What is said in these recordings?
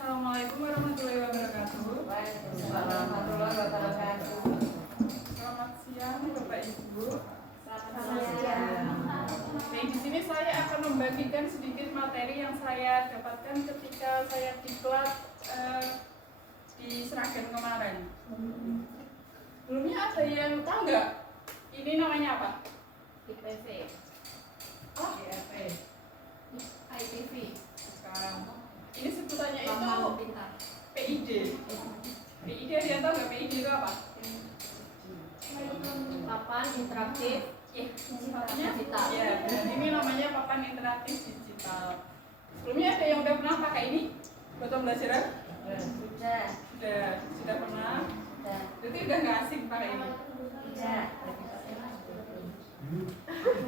Assalamualaikum warahmatullahi wabarakatuh. Waalaikumsalam warahmatullahi wabarakatuh. Selamat siang Bapak Ibu. Selamat siang. Nah, di sini saya akan membagikan sedikit materi yang saya dapatkan ketika saya diklat di Sragen kemarin. Sebelumnya ada yang tahu nggak? Ini namanya apa? IPV. Oh, IPV. IPV. Bukan. Ini sebutannya itu Paman pintar. PID. PID ada yang tahu nggak PID itu apa? Papan interaktif. Sifatnya Digital. ya, dan ini namanya papan interaktif digital. Sebelumnya ada yang udah pernah pakai ini buat pembelajaran? Sudah pernah. Berarti udah nggak asing pakai ini.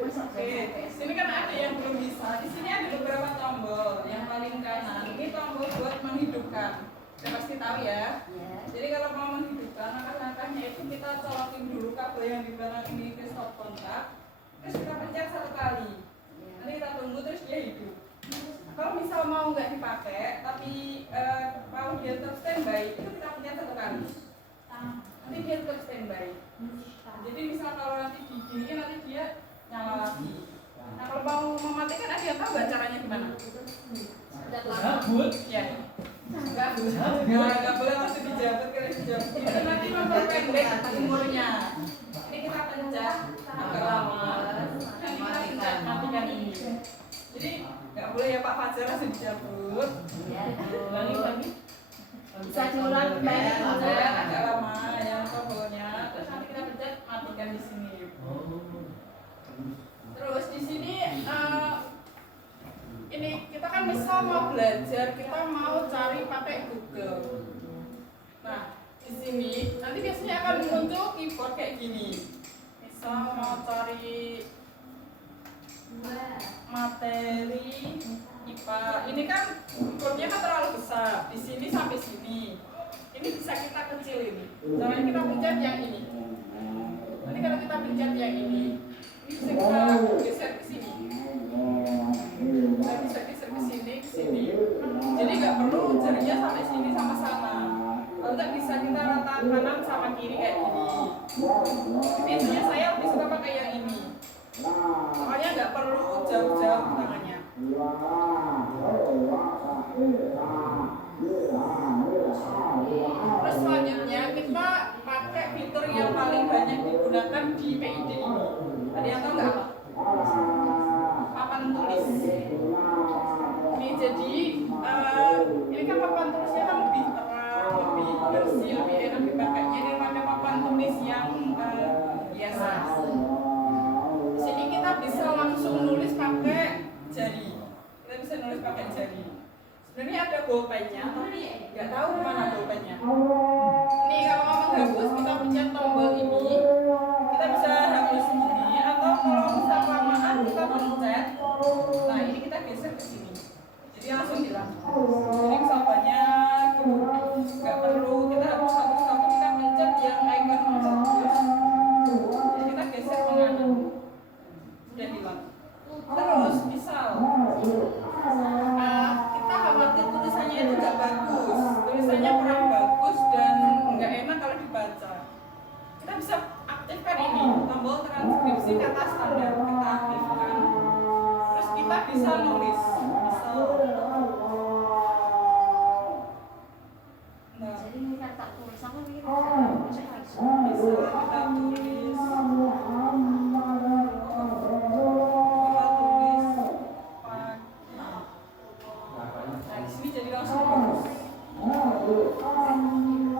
Oke, sini kan ada yang belum bisa. Di sini ada beberapa tombol. Yang paling kanan ini tombol buat menghidupkan. Sudah pasti tahu ya. Jadi kalau mau menghidupkan, langkah-langkahnya itu kita colokin dulu kabel yang di belakang ini ke stop kontak. Terus kita pencet satu kali. Nanti kita tunggu terus dia hidup. Kalau misal mau nggak dipakai, tapi mau dia tetap standby, itu kita pencet satu kali. Nanti dia tetap standby. Jadi misal kalau nanti diginiin, nanti dia nyala lagi. Nah kalau mau mematikan, ada yang tahu nggak caranya gimana? Jabut. Ya. Enggak boleh langsung dijabut, kalau dijabut itu nanti memperpendek umurnya. Ini kita pencet agak lama. Nanti kita pencet matikan ini. Jadi nggak boleh ya Pak Fajar langsung dijabut. Ulangi lagi. Bisa diulang kembali. Pencet agak lama ya tombolnya. Terus nanti kita pencet matikan di sini. Terus di sini ini kita kan misal mau belajar, kita mau cari pakai Google. Nah, di sini nanti biasanya akan muncul keyboard kayak gini. Misal mau cari materi IPA, ini kan keyboardnya kan terlalu besar. Di sini sampai sini. Ini bisa kita kecil ini. Caranya kita pencet yang ini. Nanti kalau kita pencet yang ini bisa kita geser ke sini. Kita bisa geser ke sini. Jadi nggak perlu jarinya sampai sini sama-sama. Kalau nggak bisa kita rata kanan sama kiri kayak gini. Biasanya saya lebih suka pakai yang ini. Soalnya nggak perlu jauh-jauh tangannya. Terus selanjutnya kita pakai fitur yang paling banyak digunakan di PID ini. Ada yang tahu nggak apa? Papan tulis. Ini jadi ini kan papan tulisnya kan lebih terang, lebih bersih, lebih enak dipakainya daripada papan tulis yang biasa. Di sini kita bisa langsung nulis pakai jari. Kita bisa nulis pakai jari. Sebenarnya ada bolpennya, tapi nggak tahu mana bolpennya. Ini kalau mau menghapus kita pencet tombol ini, kita bisa hapus sendiri atau kalau misal kelamaan kita pencet. Nah ini kita geser ke sini, jadi langsung hilang. Jadi misal banyak, nggak perlu kita hapus satu-satu, kita pencet yang icon menghapus. Jadi kita geser ke kanan, udah hilang. Terus misal kita khawatir tulisannya itu nggak bagus, tulisannya kurang bagus dan nggak enak kalau dibaca. Kita bisa aktifkan ini tombol transkripsi kata standar, kita aktifkan. Terus kita bisa nulis, misal. Nah, Jadi ini kata tulis aku ini. bisa kita tulis. Jadi langsung bagus.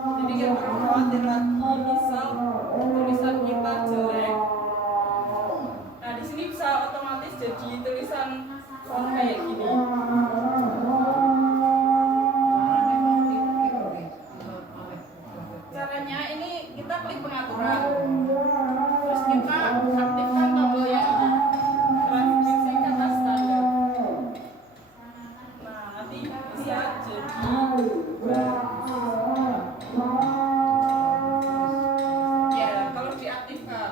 Jadi nggak perlu khawatir lagi misal tulisan kita jelek. Nah di sini bisa otomatis jadi tulisan font kayak gini. Caranya ini kita klik pengaturan, terus kita aktifkan tombol yang ini. Transkripsi kata standar. Nanti bisa jadi ya kalau diaktifkan.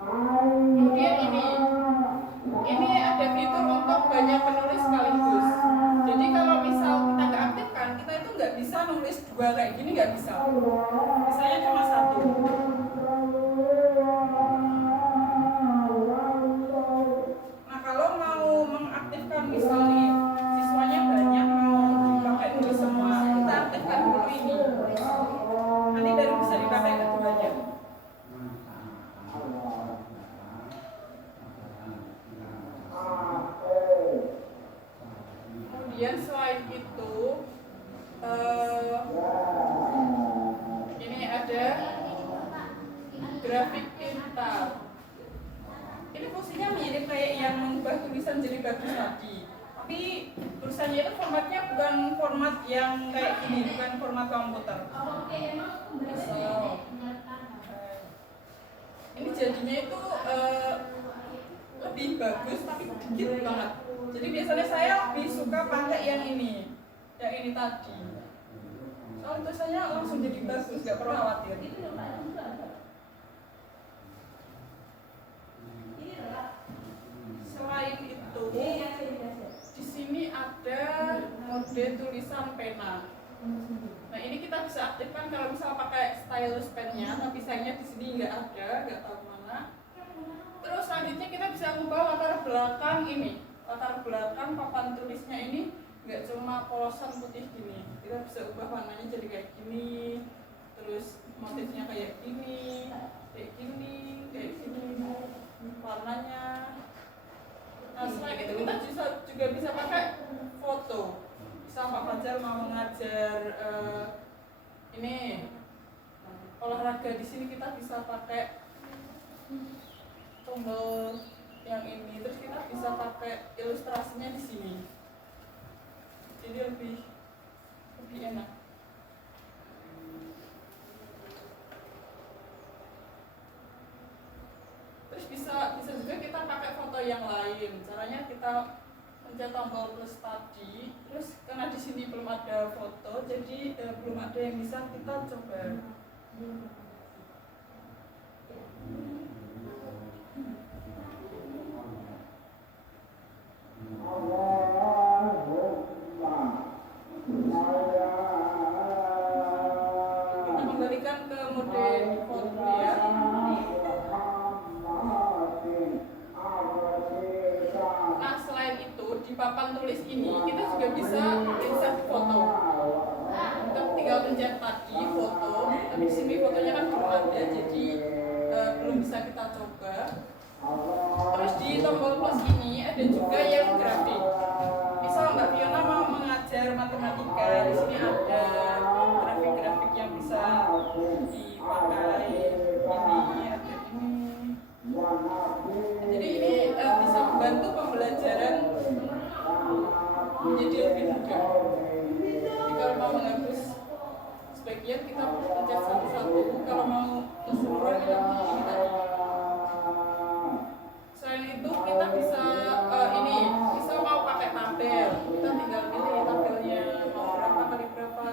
Kemudian ini ada fitur untuk banyak penulis sekaligus. dua kayak gini nggak bisa. Bisanya cuma satu. Nah kalau mau mengaktifkan misalnya siswanya banyak mau dipakai dulu semua, kita aktifkan dulu ini. Nanti baru bisa dipakai keduanya. Kemudian selain itu ini ada grafik pintar. Ini fungsinya mirip kayak yang mengubah tulisan jadi bagus tadi. Tapi tulisannya itu formatnya bukan format yang kayak gini, bukan format komputer. Ini jadinya itu lebih bagus tapi dikit banget. Jadi biasanya saya lebih suka pakai yang ini tadi. Soalnya tulisannya langsung jadi bagus, nggak perlu khawatir. Selain itu, di sini ada mode tulisan pena. Nah ini kita bisa aktifkan kalau misal pakai stylus pennya, tapi sayangnya di sini nggak ada, nggak tahu mana. Terus selanjutnya kita bisa ubah latar belakang ini, latar belakang papan tulisnya ini nggak cuma polosan putih gini. Kita bisa ubah warnanya jadi kayak gini, terus motifnya kayak gini, kayak gini, warnanya. Nah selain itu kita juga bisa pakai foto. Misal Pak Fajar mau mengajar ini olahraga, di sini kita bisa pakai tombol yang ini, terus kita bisa pakai ilustrasinya di sini. Jadi lebih enak. Terus bisa juga kita pakai foto yang lain. Caranya kita pencet tombol plus tadi, terus karena di sini belum ada foto, jadi belum ada yang bisa kita coba. Kita kembalikan ke mode default ya. Nah selain itu di papan tulis ini kita juga bisa insert foto. Kita tinggal pencet tadi foto, tapi di sini fotonya kan belum ada, jadi belum bisa kita coba. Terus di tombol plus ini ada juga yang grafik. Misal Mbak Fiona mau mengajar matematika, di sini ada grafik-grafik yang bisa dipakai. Ini ada ini. Jadi ini bisa membantu pembelajaran menjadi lebih mudah. Jadi kalau mau menghapus sebagian kita pencet satu-satu, kalau mau keseluruhan kita pilih ini tadi. Selain itu kita bisa ini, misal mau pakai tabel, kita tinggal pilih tabelnya mau berapa kali berapa,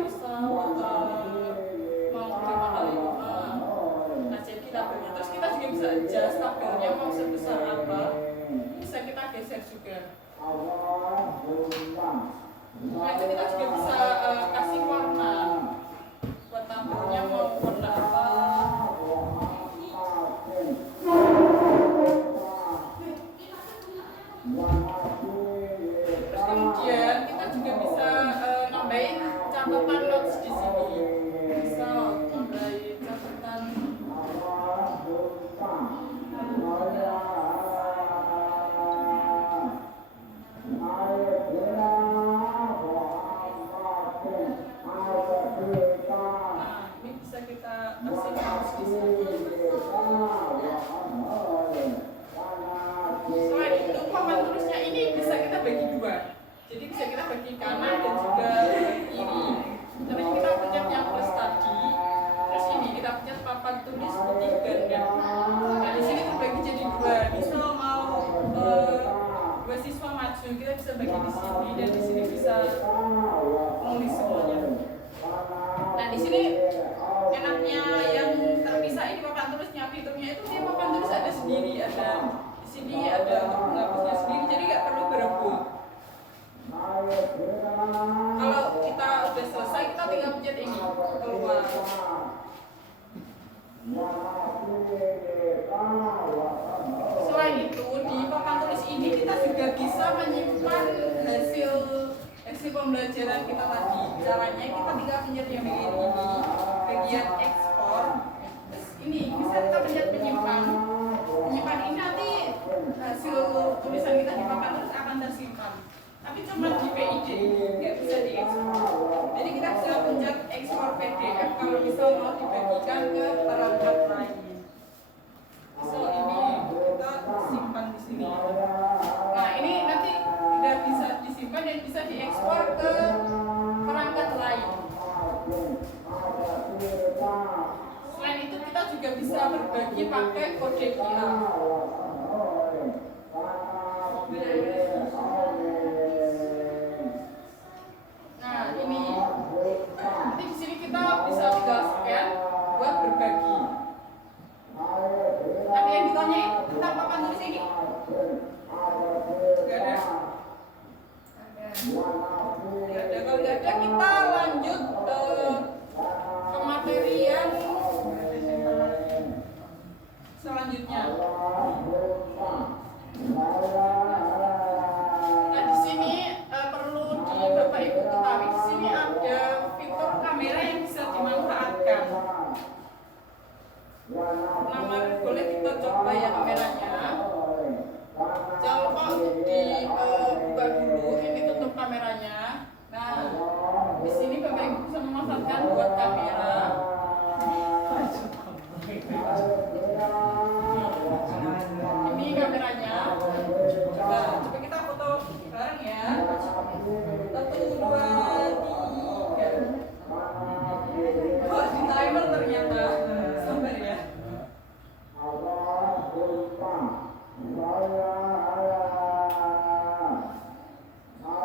misal mau 5 kali 5. Nah jadi tabelnya, terus kita juga bisa adjust tabelnya mau sebesar apa, bisa kita geser juga. Nah itu kita juga bisa kasih warna buat tabelnya mau warna apa. Terus kemudian kita juga bisa nambahin catatan notes di sini. Bisa nambahin catatan. Nah, ini bisa kita kasih notes di sini. Selain itu papan tulisnya ini bisa kita bagi dua. Jadi bisa kita bagi kanan dan juga kiri. Caranya kita pencet yang plus tadi, terus ini kita pencet papan tulis putih ganda. Nah di sini terbagi jadi dua. Misal mau dua siswa maju, kita bisa bagi di sini dan di sini bisa menulis semuanya. Nah di sini enaknya yang terpisah ini papan tulisnya, fiturnya itu dia papan tulis ada sendiri, ada di sini ada untuk menghapusnya sendiri, jadi nggak perlu berebut. Kalau kita udah selesai, kita tinggal menyimpan hasil pembelajaran kita tadi. Caranya kita tinggal pencet yang bagian ini, bagian ekspor. Terus ini bisa kita pencet menyimpan. Menyimpan ini nanti hasil tulisan kita di papan tulis akan tersimpan. Tapi cuma di PID ini, nggak bisa diekspor. Jadi kita bisa pencet ekspor PDF kalau misal mau dibagikan ke perangkat lain. Misal ini kita simpan di sini. Nah ini nanti udah bisa disimpan dan bisa diekspor ke perangkat lain. Selain itu kita juga bisa berbagi pakai kode QR. Nah ini nanti di sini kita bisa tinggal scan buat berbagi. Ada yang ditanyain tentang papan tulis ini? Gak ada. Gak ada. Kalau gak ada kita lanjut ke materian selanjutnya. Nah di sini perlu di Bapak Ibu ketahui di sini ada fitur kamera yang bisa dimanfaatkan. Nah, boleh kita coba ya kameranya. Jangan lupa untuk dibuka dulu. Ini tutup kameranya. Nah, di sini Bapak Ibu bisa memanfaatkan buat kamera. Ini kameranya. Coba kita foto bareng ya. 1, 2, 3. Oh, di timer ternyata. Sabar ya.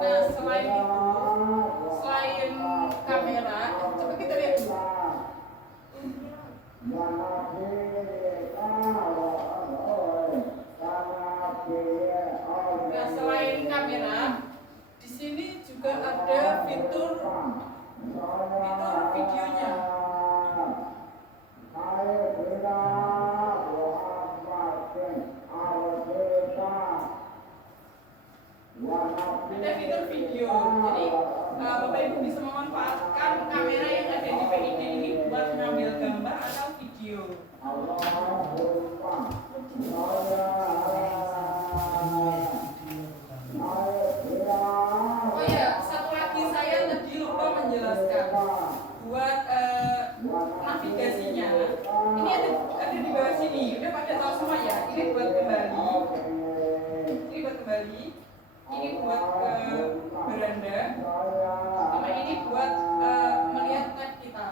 Nah, selain kamera, coba kita lihat dulu. Nah, selain kamera, di sini juga ada fitur videonya. Ada fitur video, jadi Bapak Ibu bisa memanfaatkan kamera yang ada di PID ini buat mengambil gambar atau video. Oh ya, satu lagi saya tadi lupa menjelaskan buat navigasinya. Ini ada di bawah sini, udah pada tahu semua ya. Ini buat kembali. Ini buat kembali. Ini buat ke beranda, sama ini buat melihat tab kita.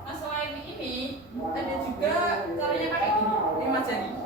Nah selain ini ada juga caranya pakai gini, 5 jari.